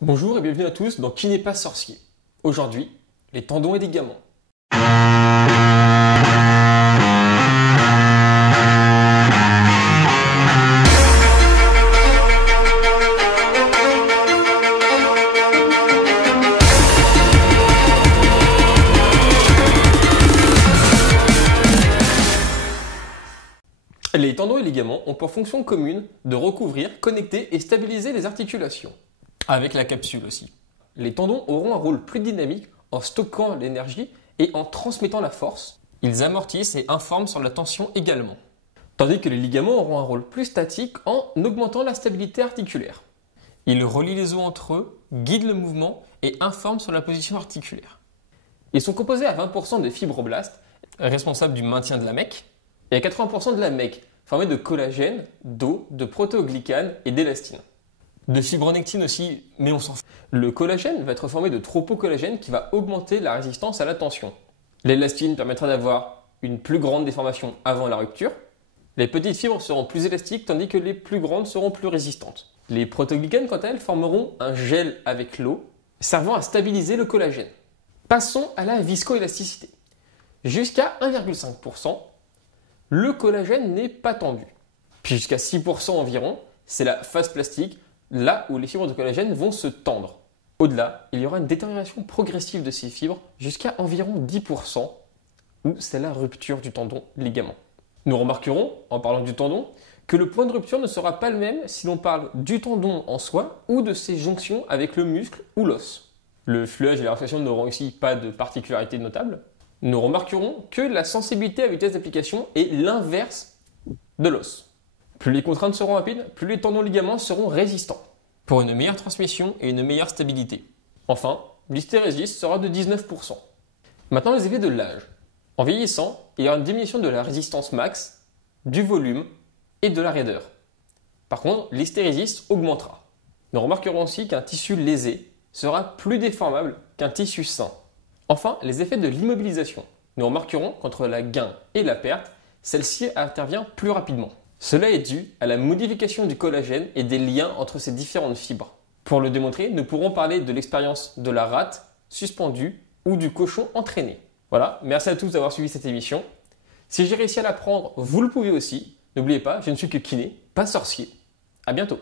Bonjour et bienvenue à tous dans Qui n'est pas sorcier. Aujourd'hui, les tendons et ligaments. Les tendons et ligaments ont pour fonction commune de recouvrir, connecter et stabiliser les articulations. Avec la capsule aussi. Les tendons auront un rôle plus dynamique en stockant l'énergie et en transmettant la force. Ils amortissent et informent sur la tension également. Tandis que les ligaments auront un rôle plus statique en augmentant la stabilité articulaire. Ils relient les os entre eux, guident le mouvement et informent sur la position articulaire. Ils sont composés à 20% de fibroblastes, responsables du maintien de la mecque, et à 80% de la mecque, formée de collagène, d'eau, de protéoglycanes et d'élastine. De fibronectine aussi, mais on s'en fout. Le collagène va être formé de tropocollagène qui va augmenter la résistance à la tension. L'élastine permettra d'avoir une plus grande déformation avant la rupture. Les petites fibres seront plus élastiques tandis que les plus grandes seront plus résistantes. Les protéoglycanes, quant à elles, formeront un gel avec l'eau, servant à stabiliser le collagène. Passons à la viscoélasticité. Jusqu'à 1,5%, le collagène n'est pas tendu. Puis jusqu'à 6% environ, c'est la phase plastique, là où les fibres de collagène vont se tendre. Au-delà, il y aura une détérioration progressive de ces fibres jusqu'à environ 10%, où c'est la rupture du tendon ligament. Nous remarquerons, en parlant du tendon, que le point de rupture ne sera pas le même si l'on parle du tendon en soi ou de ses jonctions avec le muscle ou l'os. Le fluage et la rétraction n'auront ici pas de particularité notable. Nous remarquerons que la sensibilité à vitesse d'application est l'inverse de l'os. Plus les contraintes seront rapides, plus les tendons ligaments seront résistants, pour une meilleure transmission et une meilleure stabilité. Enfin, l'hystérésis sera de 19%. Maintenant, les effets de l'âge. En vieillissant, il y aura une diminution de la résistance max, du volume et de la raideur. Par contre, l'hystérésis augmentera. Nous remarquerons aussi qu'un tissu lésé sera plus déformable qu'un tissu sain. Enfin, les effets de l'immobilisation. Nous remarquerons qu'entre la gain et la perte, celle-ci intervient plus rapidement. Cela est dû à la modification du collagène et des liens entre ces différentes fibres. Pour le démontrer, nous pourrons parler de l'expérience de la rate suspendue ou du cochon entraîné. Voilà, merci à tous d'avoir suivi cette émission. Si j'ai réussi à l'apprendre, vous le pouvez aussi. N'oubliez pas, je ne suis que kiné, pas sorcier. À bientôt.